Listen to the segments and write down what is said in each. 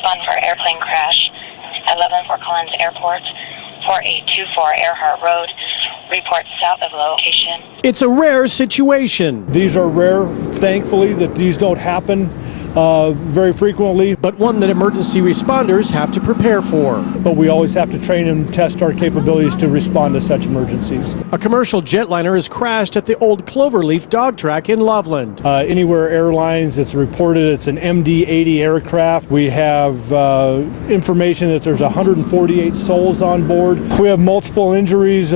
respond for airplane crash, 11 Fort Collins Airport, 4824 Earhart Road. Report south of location. It's a rare situation. These are rare, thankfully, that these don't happen very frequently. But one that emergency responders have to prepare for. But we always have to train and test our capabilities to respond to such emergencies. A commercial jetliner has crashed at the old Cloverleaf dog track in Loveland. Anywhere Airlines, it's reported it's an MD-80 aircraft. We have information that there's 148 souls on board. We have multiple injuries.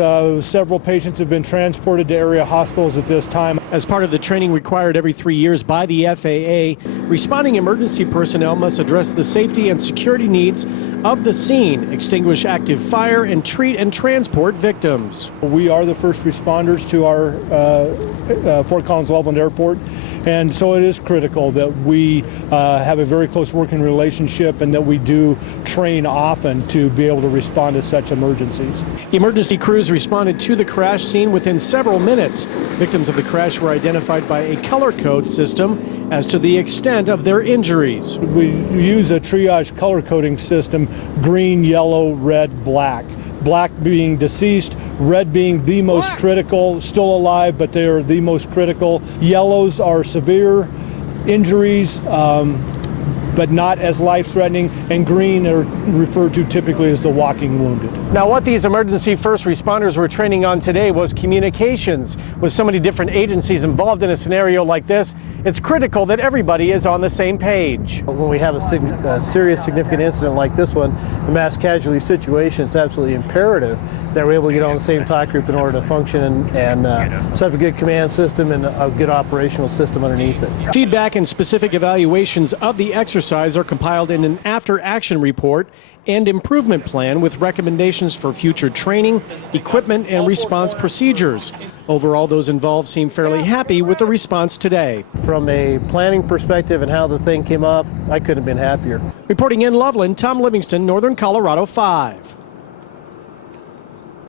Several patients have been transported to area hospitals at this time. As part of the training required every 3 years by the FAA, responding emergency personnel must address the safety and security needs of the scene, extinguish active fire, and treat and transport victims. We are the first responders to our Fort Collins Loveland Airport, and so it is critical that we have a very close working relationship and that we do train often to be able to respond to such emergencies. Emergency crews responded to the crash scene within several minutes. Victims of the crash were identified by a color code system as to the extent of their injuries. We use a triage color coding system: green, yellow, red, black. Black being deceased, red being the most critical, still alive, but they are the most critical. Yellows are severe injuries, but not as life-threatening, and green are referred to typically as the walking wounded. Now, what these emergency first responders were training on today was communications. With so many different agencies involved in a scenario like this, it's critical that everybody is on the same page. When we have a serious, significant incident like this one, the mass casualty situation, it's absolutely imperative that we're able to get on the same talk group in order to function and set up a good command system and a good operational system underneath it. Feedback and specific evaluations of the exercise are compiled in an after-action report and improvement plan with recommendations for future training, equipment, and response procedures. Overall, those involved seem fairly happy with the response today. From a planning perspective and how the thing came off, I couldn't have been happier. Reporting in Loveland, Tom Livingston, Northern Colorado 5.